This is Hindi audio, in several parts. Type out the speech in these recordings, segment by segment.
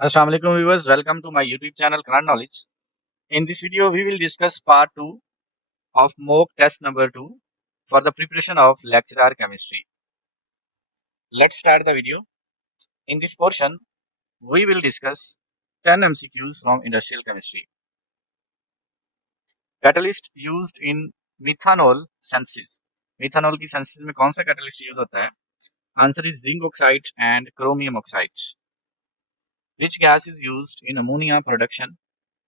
Assalamu alaikum viewers, welcome to my YouTube channel Quran Knowledge. In this video, we will discuss part 2 of mock test number 2 for the preparation of lecturer chemistry. Let's start the video. In this portion, we will discuss 10 MCQs from industrial chemistry. Catalyst used in methanol synthesis. Methanol की synthesis में कौन सा catalyst use होता है? Answer is zinc oxide and chromium oxide. Which gas is used in ammonia production?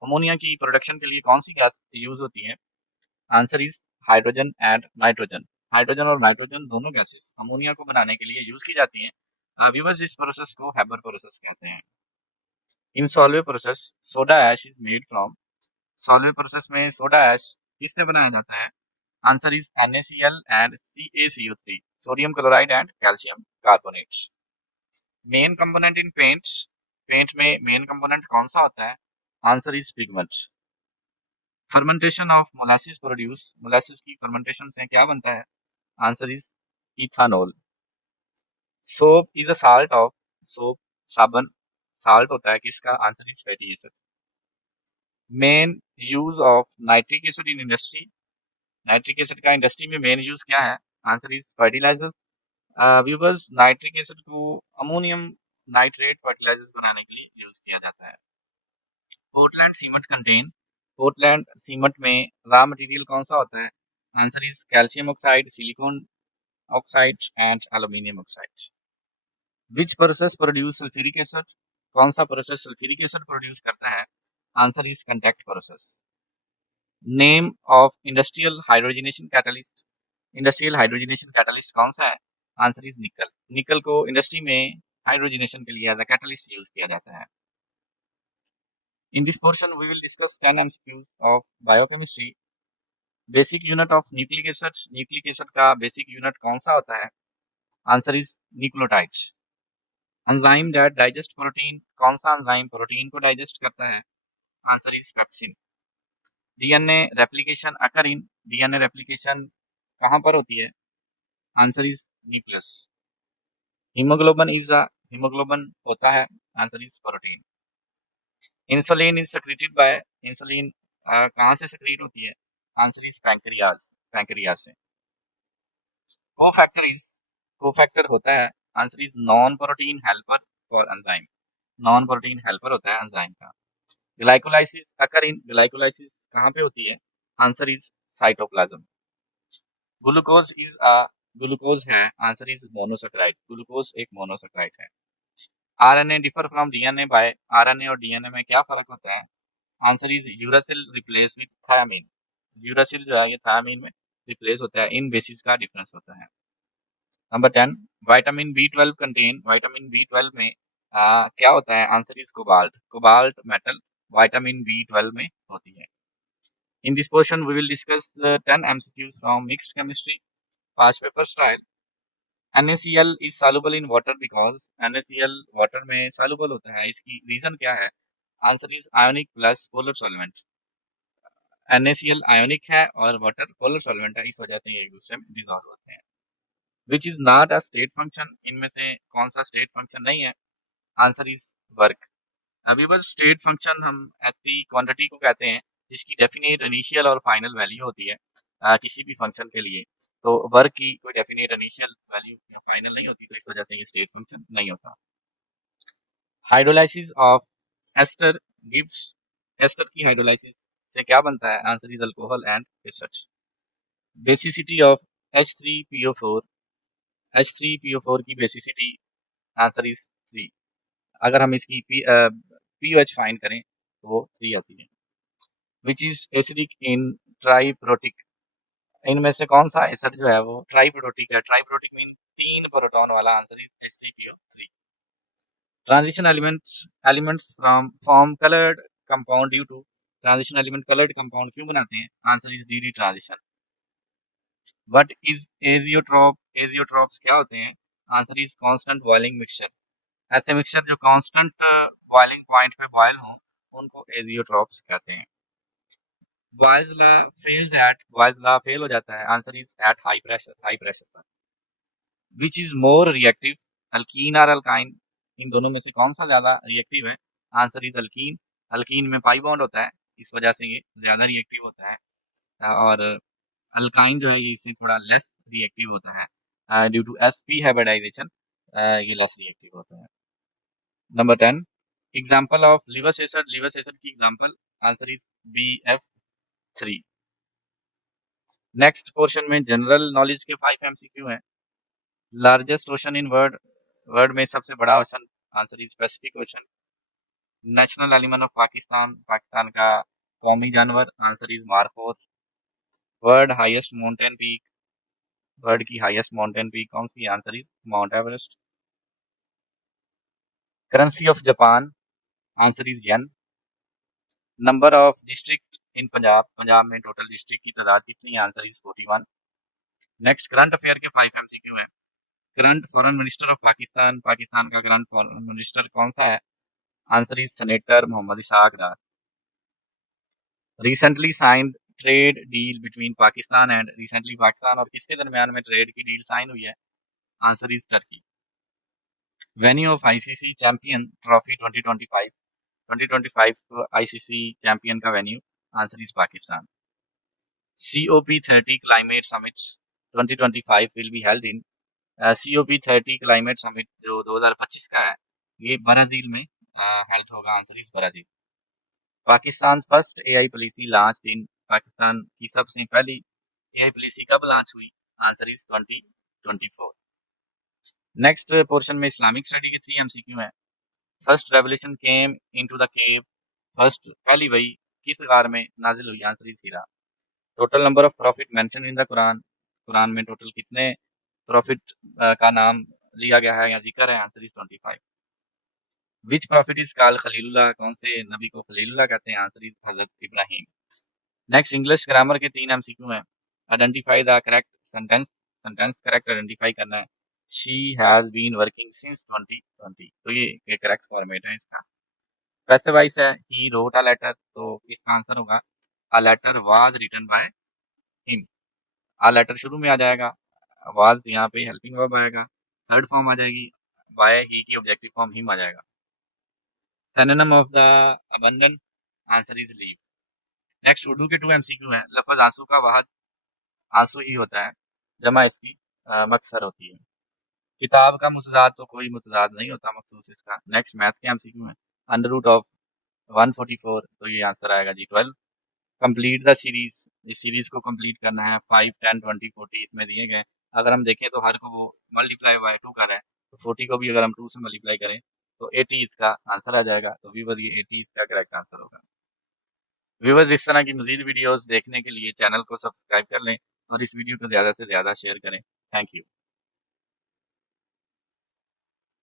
Ammonia की प्रोडक्शन के लिए कौन सी गैस यूज होती है? Answer is hydrogen and nitrogen. Hydrogen और नाइट्रोजन दोनों गैसेस अमोनिया को बनाने के लिए यूज की जाती हैं। व्यूअर्स, इस प्रोसेस को हैबर प्रोसेस कहते हैं। In Solvay process soda ash is made from. Solvay process में सोडा ऐश किससे बनाया जाता है? Answer is NaCl and CaCO3, sodium chloride and calcium carbonate. Main component in paint. Paint में मेन कंपोनेंट कौन सा होता है? Answer is pigment. Fermentation of molasses produce. Molasses की फर्मेंटेशन से क्या बनता है? Answer is ethanol. Soap is a salt of. Soap साबुन साल्ट होता है किसका? Answer is fatty acid. Main use of nitric acid in industry. Nitric acid का इंडस्ट्री में मेन यूज क्या है? Answer is fertiliser. Viewers, nitric acid को अमोनियम नाइट्रेट फर्टिलाइजर बनाने के लिए यूज किया जाता है। Portland cement contain. Portland cement में रॉ मटेरियल कौन सा होता है? Answer is calcium oxide, silicon oxide and aluminium oxide. Which process produce sulphuric acid? कौन सा प्रोसेस सल्फ्यूरिक एसिड प्रोड्यूस करता है? Answer is contact process. Name of industrial hydrogenation catalyst. Industrial hydrogenation catalyst कौन सा है? आंसर इज निकल। निकल को इंडस्ट्री में हाइड्रोजनेशन के लिए एज अ कैटलिस्ट यूज किया जाता है। In this portion we will discuss 10 MCQs of biochemistry. Basic unit of nucleic acid. Nucleic acid का बेसिक यूनिट कौन सा होता है? Answer is nucleotides. Enzyme that digest protein. कौन सा एंजाइम प्रोटीन को डाइजेस्ट करता है? Answer is pepsin. DNA replication occur in. DNA replication कहाँ पर होती है? Answer is nucleus. Haemoglobin is a. Haemoglobin होता है, answer is protein. Insulin is secreted bye. Insulin कहाँ से सेक्रेट होती है? Answer is pancreas. पैंक्रियाज से। Cofactor is. कोफैक्टर होता है, answer is non protein helper for enzyme. Non protein helper होता है एंजाइम का। ग्लाइकोलाइसिस अकर इन। ग्लाइकोलाइसिस कहाँ पे होती है? Answer is cytoplasm. Glucose is a. Glucose है, आंसर इज मोनोसेक्राइड। ग्लूकोज एक मोनोसेक्राइड है। RNA differ from DNA by. RNA और डीएनए में क्या फर्क होता है? Answer is uracil replace with thiamine. Uracil जो है ये थायामीन में रिप्लेस होता है, इन बेसिस का डिफरेंस होता है। Number 10, vitamin B12 contain. Vitamin B12 में क्या होता है? Answer is cobalt. Cobalt metal vitamin B12 में होती है। In this portion, we will discuss the 10 MCQs from mixed chemistry, past paper style. NaCl is soluble in water because NaCl water में soluble होता है। इसकी रीजन क्या है? Answer is ionic plus polar solvent. NaCl ionic है और वाटर पोलर सॉल्वेंट है, इस वजह से ये एक दूसरे में डिजॉल्व होते हैं। Which is not a state function. इनमें से कौन सा स्टेट फंक्शन नहीं है? Answer is work. अभी बस स्टेट फंक्शन हम ऐसी क्वांटिटी को कहते हैं जिसकी डेफिनेट इनिशियल और फाइनल वैल्यू होती है किसी भी फंक्शन के लिए। तो वर्क की कोई डेफिनेट इनिशियल वैल्यू या फाइनल नहीं होती, तो इस वजह से ये स्टेट फंक्शन नहीं होता। Hydrolysis of ester gives. Ester की हाइड्रोलाइसिस से क्या बनता है? Answer is alcohol and acid. Basicity of H3PO4। H3PO4 की बेसिसिटी आंसर इज 3। अगर हम इसकी पीओएच फाइंड करें तो वो 3 आती है। Which is acidic in triprotic. इनमें से कौन सा एसिड जो है वो ट्राइप्रोटिक है? ट्राइप्रोटिक मीन 3 प्रोटॉन वाला, answer is HCl3। Transition elements from form coloured compound due to. Transition element coloured compound क्यों बनाते हैं? Answer is D transition. What is azeotrope. Azeotropes क्या होते हैं? Answer is constant boiling mixture. ऐसे मिक्सचर जो कांस्टेंट बॉइलिंग पॉइंट पे बॉयल हो उनको एजियोट्रोप्स कहते हैं। Boyle's law fails at. Boyle's law fail हो जाता है, answer is at high pressure. High pressure पर। Which is more reactive, alkyne और अल्काइन? इन दोनों में से कौन सा ज्यादा रिएक्टिव है? Answer is alkyne. अल्कीन में पाई बॉन्ड होता है, इस वजह से ये ज़्यादा रिएक्टिव होता है, और अल्काइन जो है ये इससे थोड़ा लेस रिएक्टिव होता है, ड्यू टू sp हाइब्रिडाइजेशन ये लेस रिएक्टिव होता है। Number 10, example of Lewis acid. Lewis acid की example, answer is BF3। Next portion में जनरल नॉलेज के 5 MCQ हैं। Largest ocean in world, world में सबसे बड़ा ocean, answer is Pacific Ocean. National animal of Pakistan, Pakistan का कौमी जानवर, answer is markhor. World highest mountain peak, world की हाईएस्ट माउंटेन पीक कौन सी, answer is Mount Everest. Currency of Japan, answer is yen. Number of district in Punjab, Punjab में टोटल डिस्ट्रिक्ट की तादाद कितनी है, answer is 41। Next current affair के 5 MCQ है। Current foreign minister of Pakistan, Pakistan का करंट फॉरेन मिनिस्टर कौन सा है, answer is senator Mohammad Ishaq Dar. Recently signed trade deal between Pakistan and, recently Pakistan और किसके दरमियान में ट्रेड की डील साइन हुई है, answer is Turkey. Venue of ICC champion trophy 2025, 2025 ICC champion का venue, answer is Pakistan. COP30 climate summit 2025 will be held in, COP30 climate summit जो 2025 का है, ये ब्राजील में हेल्ड होगा, answer is Brazil. Pakistan first AI policy launch in, Pakistan की सबसे पहली AI पॉलिसी कब लॉन्च हुई, आंसर इज 2024। नेक्स्ट पोर्शन में इस्लामिक स्टडी के 3 MCQ हैं। First revelation came into the cave, first पहली वही किस गार में नाजिल हुई, answer is Hira. Total number of prophet mention in the Quran, कुरान में टोटल कितने प्रॉफिट का नाम लिया गया है या जिक्र है, answer is 25। Which profit is called Khalilullah, कौन से नबी को खलीलुल्लाह कहते हैं, answer is Hazrat Ibrahim. Next English grammar के 3 MCQ हैं। Identify the correct sentence, sentence correct identify करना है। She has been working since 2020, तो ये करेक्ट फॉर्मेट है इसका। स्पेसिफाइज है ही रोट अ लेटर, तो इसका आंसर होगा a letter was written by him. A letter शुरू में आ जाएगा, वाज यहाँ पे हेल्पिंग वर्ब आएगा, थर्ड फॉर्म आ जाएगी, बाय ही की ऑब्जेक्टिव फॉर्म हिम आ जाएगा। Synonym of the abandon, answer is leave. Next Urdu के 2 MCQ है। लफ्ज आंसू का वाहद आंसू ही होता है, जमा इसकी मकसर होती है। किताब का मुतजाद, तो कोई मुतजाद नहीं होता मखसूस इसका। नेक्स्ट मैथ के MCQ है। अंडर रूट ऑफ 144, तो ये आंसर आएगा जी 12। कंप्लीट द सीरीज, इस सीरीज को कंप्लीट करना है, 5, 10, 20, 40 इसमें दिए गए। अगर हम देखें तो हर को वो मल्टीप्लाई बाय 2 कर रहा है, तो 40 को भी अगर हम 2 से मल्टीप्लाई करें तो 80 इसका आंसर आ जाएगा। तो व्यूअर ये 80 इसका करेक्ट आंसर होगा। व्यूअर्स इस तरह की मजीद वीडियोस देखने के लिए चैनल को सब्सक्राइब कर लें और इस वीडियो को ज़्यादा से ज़्यादा शेयर करें। Thank you.